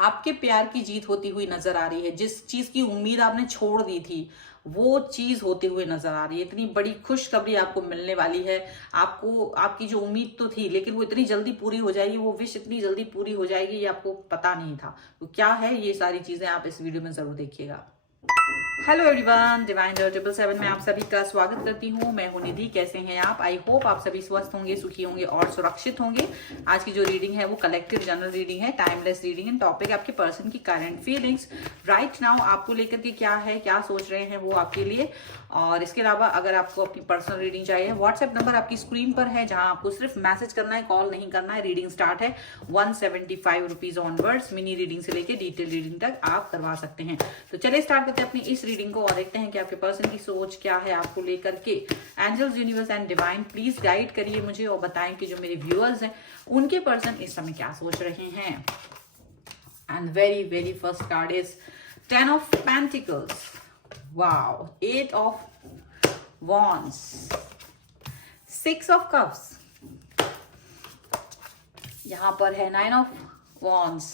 आपके प्यार की जीत होती हुई नजर आ रही है। जिस चीज की उम्मीद आपने छोड़ दी थी वो चीज होते हुए नजर आ रही है। इतनी बड़ी खुशखबरी आपको मिलने वाली है। आपको आपकी जो उम्मीद तो थी लेकिन वो इतनी जल्दी पूरी हो जाएगी, वो विश इतनी जल्दी पूरी हो जाएगी, ये आपको पता नहीं था। तो क्या है ये सारी चीजें आप इस वीडियो में जरूर देखिएगा। हेलो एवरीवन, डिवाइन 777 में आप सभी का स्वागत करती हूँ। मैं हूँ निधि। कैसे हैं आप? आई होप आप सभी स्वस्थ होंगे, सुखी होंगे और सुरक्षित होंगे। आज की जो रीडिंग है वो कलेक्टिव जनरल रीडिंग है, टाइमलेस रीडिंग है। टॉपिक आपके पर्सन की करंट फीलिंग्स राइट नाउ आपको लेकर के क्या है, क्या सोच रहे हैं वो आपके लिए। और इसके अलावा अगर आपको अपनी पर्सनल रीडिंग चाहिए, व्हाट्सएप नंबर आपकी स्क्रीन पर है जहां आपको सिर्फ मैसेज करना है, कॉल नहीं करना है। रीडिंग स्टार्ट है 175 रुपीज ऑनवर्ड्स। मिनी रीडिंग से लेकर डिटेल रीडिंग तक आप करवा सकते हैं। तो चलिए स्टार्ट करते हैं अपनी इस रीडिंग को और देखते हैं कि आपके पर्सन की सोच क्या है आपको लेकर के। Angels, universe and divine please guide करिए मुझे और बताएं कि जो मेरे व्यूअर्स हैं उनके पर्सन इस समय क्या सोच रहे हैं। And very first card is 10 of pentacles. Wow, 8 of wands, 6 of cups, यहां पर है 9 of wands,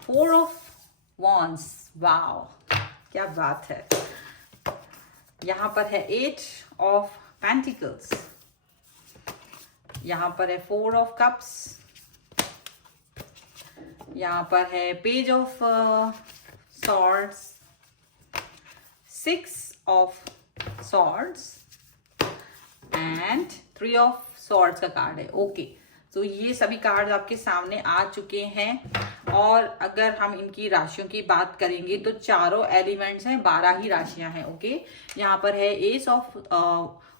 4 of wands। Wow, क्या बात है। यहां पर है 8 of pentacles, यहां पर है 4 of cups, यहां पर है page of swords, 6 of swords and 3 of swords का कार्ड है। ओके, तो ये सभी कार्ड आपके सामने आ चुके हैं। और अगर हम इनकी राशियों की बात करेंगे तो चारों एलिमेंट्स हैं, 12 ही राशियां हैं। ओके, यहाँ पर है S of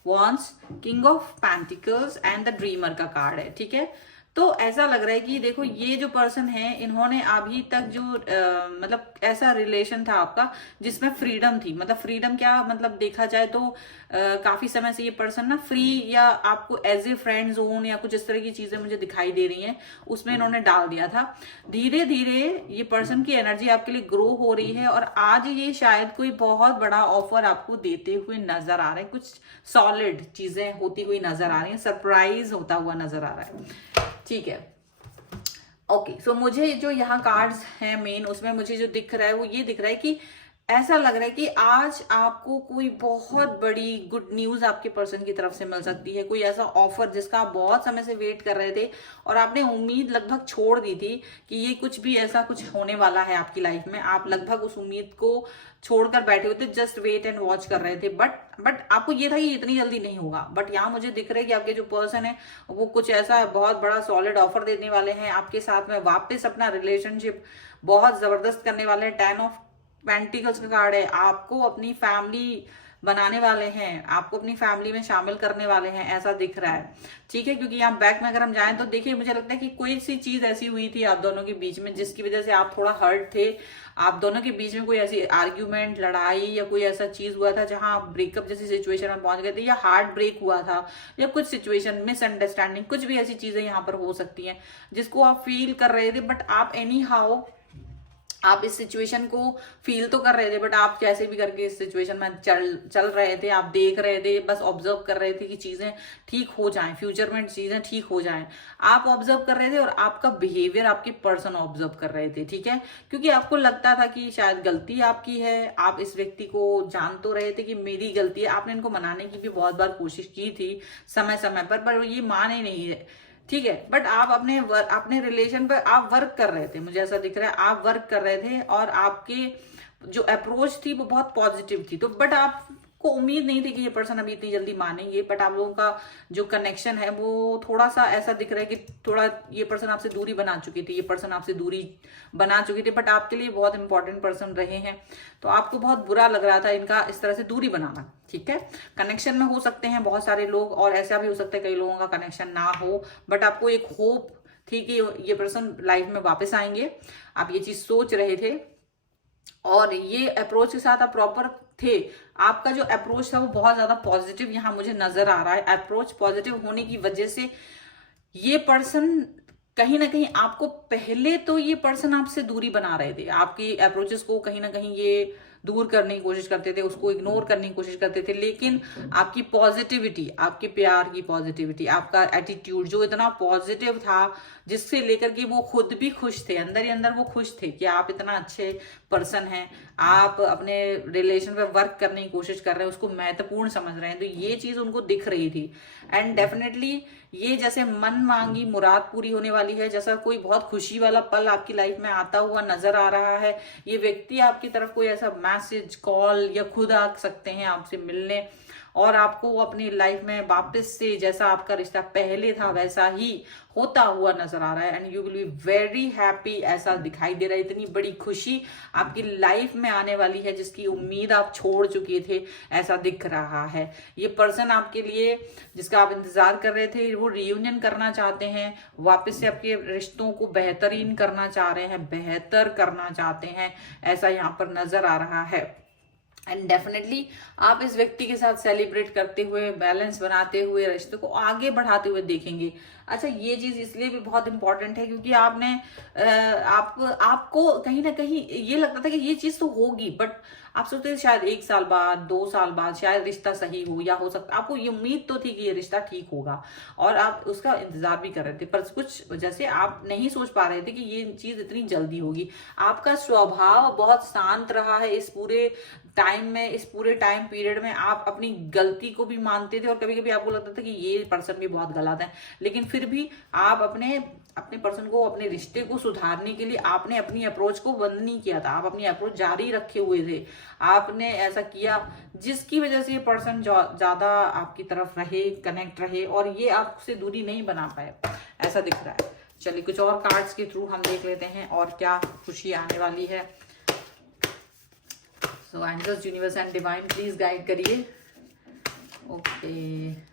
wands, king of pentacles and the dreamer का कार्ड है। ठीक है, तो ऐसा लग रहा है कि देखो ये जो पर्सन है इन्होंने अभी तक जो मतलब ऐसा रिलेशन था आपका जिसमें फ्रीडम थी। मतलब फ्रीडम क्या, मतलब देखा जाए तो काफी समय से ये पर्सन ना फ्री या आपको एज ए फ्रेंड जोन या कुछ इस तरह की चीजें मुझे दिखाई दे रही हैं, उसमें इन्होंने डाल दिया था। धीरे धीरे ये पर्सन की एनर्जी आपके लिए ग्रो हो रही है और आज ये शायद कोई बहुत बड़ा ऑफर आपको देते हुए नजर आ रहा है। कुछ सॉलिड चीजें होती हुई नजर आ रही है, सरप्राइज होता हुआ नजर आ रहा है। ठीक है, ओके। सो मुझे जो यहाँ कार्ड्स हैं मेन, उसमें मुझे जो दिख रहा है वो ये दिख रहा है कि ऐसा लग रहा है कि आज आपको कोई बहुत बड़ी गुड न्यूज आपके पर्सन की तरफ से मिल सकती है। कोई ऐसा ऑफर जिसका आप बहुत समय से वेट कर रहे थे और आपने उम्मीद लगभग छोड़ दी थी कि ये कुछ भी ऐसा कुछ होने वाला है आपकी लाइफ में। आप लगभग उस उम्मीद को छोड़कर बैठे हुए थे, जस्ट वेट एंड वॉच कर रहे थे। बट आपको ये था कि इतनी जल्दी नहीं होगा। बट यहाँ मुझे दिख रहा है कि आपके जो पर्सन है वो कुछ ऐसा बहुत बड़ा सॉलिड ऑफर देने वाले हैं आपके साथ में, वापस अपना रिलेशनशिप बहुत जबरदस्त करने वाले हैं। 10 ऑफ पेंटिकल्स का कार्ड है। आपको अपनी फैमिली बनाने वाले हैं, आपको अपनी फैमिली में शामिल करने वाले हैं, ऐसा दिख रहा है। ठीक है, क्योंकि यहाँ बैक में अगर हम जाएं तो देखिए मुझे लगता है कि कोई सी चीज ऐसी हुई थी आप दोनों के बीच में जिसकी वजह से आप थोड़ा हर्ट थे। आप दोनों के बीच में कोई ऐसी आर्ग्यूमेंट, लड़ाई या कोई ऐसा चीज हुआ था जहां आप ब्रेकअप जैसी सिचुएशन में पहुंच गए थे, या हार्ट ब्रेक हुआ था, या कुछ सिचुएशन मिसअंडरस्टैंडिंग, कुछ भी ऐसी चीजें यहाँ पर हो सकती हैं जिसको आप फील कर रहे थे। बट आप एनी हाउ आप इस सिचुएशन को फील तो कर रहे थे, बट आप कैसे भी करके इस सिचुएशन में चल रहे थे। आप देख रहे थे, बस ऑब्जर्व कर रहे थे कि चीजें ठीक हो जाएं, फ्यूचर में चीजें ठीक हो जाएं। आप ऑब्जर्व कर रहे थे और आपका बिहेवियर आपके पर्सन ऑब्जर्व कर रहे थे। ठीक है, क्योंकि आपको लगता था कि शायद गलती आपकी है। आप इस व्यक्ति को जान तो रहे थे कि मेरी गलती है। आपने इनको मनाने की भी बहुत बार कोशिश की थी समय समय पर ये माने नहीं है। ठीक है, बट आप अपने रिलेशन पर आप वर्क कर रहे थे। मुझे ऐसा दिख रहा है आप वर्क कर रहे थे और आपके जो अप्रोच थी वो बहुत पॉजिटिव थी। तो बट आपको उम्मीद नहीं थी कि ये पर्सन अभी इतनी जल्दी मानेंगे। बट आप लोगों का जो कनेक्शन है वो थोड़ा सा ऐसा दिख रहा है कि थोड़ा ये पर्सन आपसे दूरी बना चुकी थी, ये पर्सन आपसे दूरी बना चुकी थी। बट आपके लिए बहुत इंपॉर्टेंट पर्सन रहे हैं, तो आपको बहुत बुरा लग रहा था इनका इस तरह से दूरी बनाना। ठीक है, कनेक्शन में हो सकते हैं बहुत सारे लोग और ऐसा भी हो सकता है कई लोगों का कनेक्शन ना हो, बट आपको एक होप थी कि ये पर्सन लाइफ में वापस आएंगे। आप ये चीज सोच रहे थे और ये अप्रोच के साथ आप प्रॉपर थे। आपका जो अप्रोच था वो बहुत ज्यादा पॉजिटिव यहाँ मुझे नजर आ रहा है। अप्रोच पॉजिटिव होने की वजह से ये पर्सन कहीं ना कहीं आपको, पहले तो ये पर्सन आपसे दूरी बना रहे थे, आपकी अप्रोचेस को कहीं ना कहीं ये दूर करने की कोशिश करते थे, उसको इग्नोर करने की कोशिश करते थे। लेकिन आपकी पॉजिटिविटी, आपके प्यार की पॉजिटिविटी, आपका एटीट्यूड जो इतना पॉजिटिव था, जिससे लेकर के वो खुद भी खुश थे, अंदर ही अंदर वो खुश थे कि आप इतना अच्छे पर्सन हैं, आप अपने रिलेशन पे वर्क करने की कोशिश कर रहे हैं, उसको महत्वपूर्ण समझ रहे हैं। तो ये चीज उनको दिख रही थी। एंड डेफिनेटली ये जैसे मन मांगी मुराद पूरी होने वाली है, जैसा कोई बहुत खुशी वाला पल आपकी लाइफ में आता हुआ नजर आ रहा है। ये व्यक्ति आपकी तरफ कोई ऐसा मैसेज, कॉल या खुद आ सकते हैं आपसे मिलने, और आपको अपनी लाइफ में वापस से जैसा आपका रिश्ता पहले था वैसा ही होता हुआ नजर आ रहा है। And you will be very happy, ऐसा दिखाई दे रहा है। इतनी बड़ी खुशी आपकी लाइफ में आने वाली है जिसकी उम्मीद आप छोड़ चुके थे, ऐसा दिख रहा है। ये पर्सन आपके लिए जिसका आप इंतजार कर रहे थे, वो रियूनियन करना चाहते हैं, वापस से आपके रिश्तों को बेहतरीन करना चाह रहे हैं, बेहतर करना चाहते हैं, ऐसा यहाँ पर नजर आ रहा है। एंड डेफिनेटली आप इस व्यक्ति के साथ सेलिब्रेट करते हुए, बैलेंस बनाते हुए, रिश्ते को आगे बढ़ाते हुए देखेंगे। अच्छा, ये चीज इसलिए भी बहुत इंपॉर्टेंट है क्योंकि आपने आपको कहीं ना कहीं ये लगता था कि ये चीज तो होगी, बट आप सोचते थे शायद 1 साल बाद, 2 साल बाद शायद रिश्ता सही हो, या हो सकता, आपको ये उम्मीद तो थी कि ये रिश्ता ठीक होगा और आप उसका इंतजार भी कर रहे थे, पर कुछ वजह से आप नहीं सोच पा रहे थे कि ये चीज इतनी जल्दी होगी। आपका स्वभाव बहुत शांत रहा है इस पूरे टाइम में, इस पूरे टाइम पीरियड में। आप अपनी गलती को भी मानते थे और कभी कभी आपको लगता था कि ये पर्सन भी बहुत गलत है, लेकिन फिर भी आप अपने पर्सन को, अपने रिश्ते को सुधारने के लिए आपने अपनी अप्रोच को बंद नहीं किया था, आप अपनी अप्रोच जारी रखे हुए थे। आपने ऐसा किया जिसकी वजह से ये पर्सन ज्यादा आपकी तरफ रहे, कनेक्ट रहे, और ये आपसे दूरी नहीं बना पाए, ऐसा दिख रहा है। चलिए कुछ और कार्ड्स के थ्रू हम देख लेते हैं और क्या खुशी आने वाली है। So angels, universe and divine please guide करिए। ओके,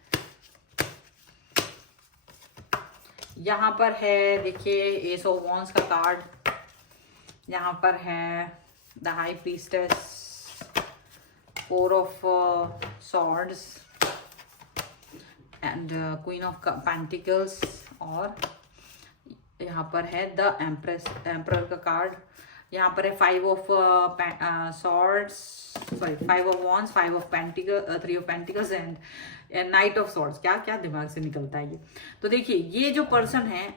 यहाँ पर है देखिए एस ऑफ वॉन्ड्स का कार्ड, यहाँ पर है the high priestess, 4 of swords and queen of pentacles, और यहाँ पर है द एम्परर का कार्ड। यहाँ पर है 5 of swords, sorry 5 of wands, 5 of pentacle, 3 of pentacles and night of swords. क्या क्या दिमाग से निकलता है ये। तो देखिए ये जो पर्सन है,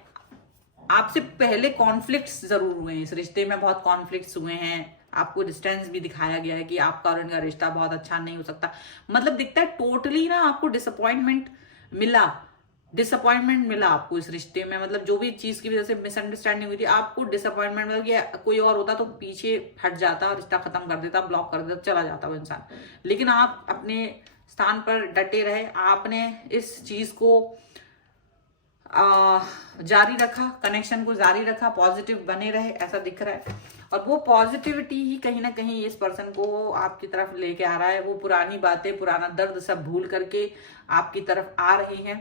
आपसे पहले कॉन्फ्लिक्ट्स जरूर हुए हैं, इस रिश्ते में बहुत कॉन्फ्लिक्ट्स हुए हैं, आपको डिस्टेंस भी दिखाया गया है कि आपका और इनका रिश्ता बहुत अच्छा नहीं हो सकता। मतलब दिखता है टोटली ना आपको डिसअपॉइंटमेंट मिला आपको इस रिश्ते में। मतलब जो भी चीज की वजह से मिसअंडरस्टैंडिंग हुई थी, आपको डिसअपॉइंटमेंट, मतलब कि कोई और होता तो पीछे हट जाता, रिश्ता खत्म कर देता, ब्लॉक कर देता, चला जाता वो इंसान। लेकिन आप अपने स्थान पर डटे रहे, आपने इस चीज को जारी रखा, कनेक्शन को जारी रखा, पॉजिटिव बने रहे, ऐसा दिख रहा है। और वो पॉजिटिविटी ही कहीं ना कहीं इस पर्सन को आपकी तरफ लेके आ रहा है। वो पुरानी बातें, पुराना दर्द सब भूल करके आपकी तरफ आ रहे हैं।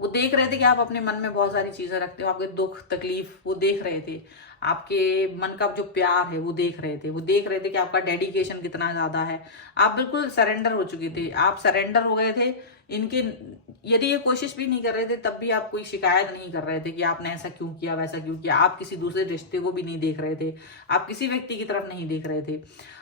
वो देख रहे थे कि आप अपने मन में बहुत सारी चीजें रखते हो, आपके दुख तकलीफ वो देख रहे थे, आपके मन का जो प्यार है वो देख रहे थे, वो देख रहे थे कि आपका डेडिकेशन कितना ज्यादा है। आप बिल्कुल सरेंडर हो चुके थे, आप सरेंडर हो गए थे इनके। यदि ये कोशिश भी नहीं कर रहे थे तब भी आप कोई शिकायत नहीं कर रहे थे कि आपने ऐसा क्यों किया, वैसा क्यों किया। आप किसी दूसरे रिश्ते को भी नहीं देख रहे थे, आप किसी व्यक्ति की तरफ नहीं देख रहे थे,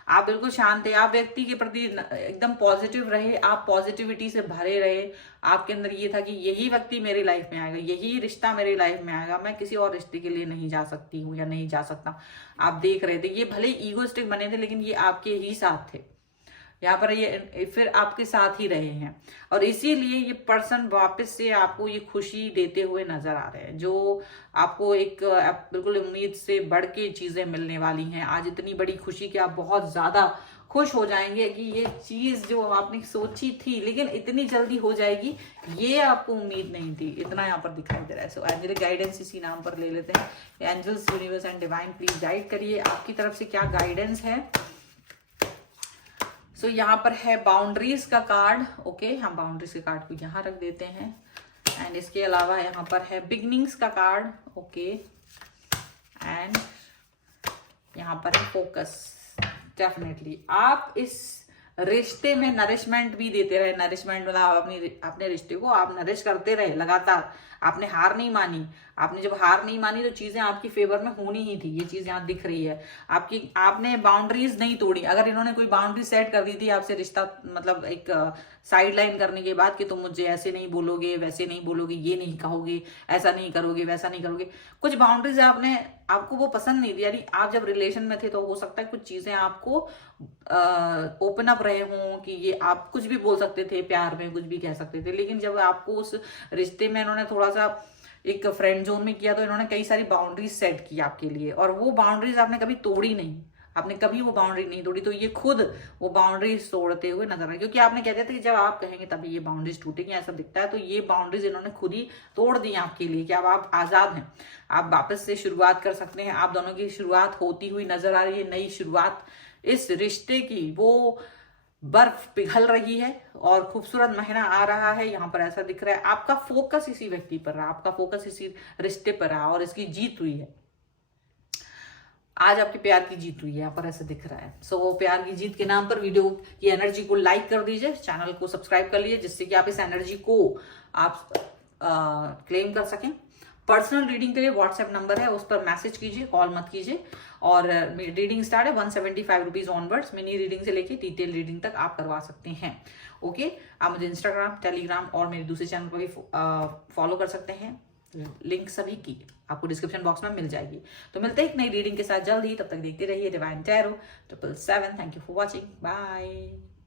आप बिल्कुल शांत थे। आप व्यक्ति के प्रति एकदम पॉजिटिव रहे, आप पॉजिटिविटी से भरे रहे। आपके अंदर ये था कि यही व्यक्ति मेरी लाइफ में आएगा, यही रिश्ता मेरी लाइफ में आएगा, मैं किसी और रिश्ते के लिए नहीं जा सकती हूँ या नहीं जा सकता। आप देख रहे थे, ये भले ईगोइस्टिक बने थे लेकिन ये आपके ही साथ थे, यहाँ पर ये फिर आपके साथ ही रहे हैं। और इसीलिए ये पर्सन वापस से आपको ये खुशी देते हुए नजर आ रहे हैं, जो आपको एक बिल्कुल उम्मीद से बढ़ के चीजें मिलने वाली हैं। आज इतनी बड़ी खुशी कि आप बहुत ज्यादा खुश हो जाएंगे कि ये चीज जो आपने सोची थी लेकिन इतनी जल्दी हो जाएगी, ये आपको उम्मीद नहीं थी। इतना यहाँ पर दिखाई दे रहा है। सो एंजलिक गाइडेंस इसी नाम पर ले लेते हैं। Angels, universe and divine please guide करिए, आपकी तरफ से क्या गाइडेंस है। सो यहाँ पर है बाउंड्रीज का कार्ड। ओके, हम बाउंड्रीज के कार्ड को यहाँ रख देते हैं। एंड इसके अलावा यहाँ पर है बिगनिंग्स का कार्ड। ओके, एंड यहाँ पर है फोकस। डेफिनेटली आप इस रिश्ते में नरिशमेंट भी देते रहे। नरिशमेंट मतलब आप अपने रिश्ते को आप नरिश करते रहे लगातार, आपने हार नहीं मानी। आपने जब हार नहीं मानी तो चीजें आपकी फेवर में होनी ही थी, ये चीज यहाँ दिख रही है आपने बाउंड्रीज नहीं तोड़ी। अगर इन्होंने कोई बाउंड्री सेट कर दी थी आपसे रिश्ता मतलब एक साइड लाइन करने के बाद कि तुम मुझे ऐसे नहीं बोलोगे, वैसे नहीं बोलोगे, ये नहीं कहोगे, ऐसा नहीं करोगे, वैसा नहीं करोगे, कुछ बाउंड्रीज आपको वो पसंद नहीं थी। यानी आप जब रिलेशन में थे तो हो सकता है कुछ चीजें आपको ओपन अप रहे हों कि ये आप कुछ भी बोल सकते थे, प्यार में कुछ भी कह सकते थे। लेकिन जब आपको उस रिश्ते में इन्होंने थोड़ा सा एक फ्रेंड जोन में किया तो इन्होंने कई सारी बाउंड्रीज सेट की आपके लिए, और वो बाउंड्रीज आपने कभी तोड़ी नहीं, आपने कभी वो बाउंड्री नहीं तोड़ी। तो ये खुद वो बाउंड्रीज तोड़ते हुए नजर आए, क्योंकि आपने कहते थे कि जब आप कहेंगे तभी ये बाउंड्रीज टूटेंगी, ऐसा दिखता है। तो ये बाउंड्रीज इन्होंने खुद ही तोड़ दी आपके लिए कि अब आप आजाद हैं, आप वापस से शुरुआत कर सकते हैं। आप दोनों की शुरुआत होती हुई नजर आ रही है, नई शुरुआत इस रिश्ते की। वो बर्फ पिघल रही है और खूबसूरत महीना आ रहा है, यहाँ पर ऐसा दिख रहा है। आपका फोकस इसी व्यक्ति पर रहा, आपका फोकस इसी रिश्ते पर रहा और इसकी जीत हुई है। आज आपके प्यार की जीत हुई है, यहाँ पर ऐसा दिख रहा है। सो प्यार की जीत के नाम पर वीडियो की एनर्जी को लाइक कर दीजिए, चैनल को सब्सक्राइब कर लीजिए, जिससे कि आप इस एनर्जी को आप क्लेम कर सकें। पर्सनल रीडिंग के लिए व्हाट्सएप नंबर है, उस पर मैसेज कीजिए, कॉल मत कीजिए। और रीडिंग स्टार्ट है 175 रुपीज ऑनवर्ड्स। मिनी रीडिंग से लेके डिटेल रीडिंग तक आप करवा सकते हैं। ओके, आप मुझे इंस्टाग्राम, टेलीग्राम और मेरे दूसरे चैनल पर भी फॉलो कर सकते हैं। लिंक सभी की आपको डिस्क्रिप्शन बॉक्स में मिल जाएगी। तो मिलते हैं एक नई रीडिंग के साथ जल्द ही, तब तक देखते रहिए divine tarot 777। Thank you for watching, bye.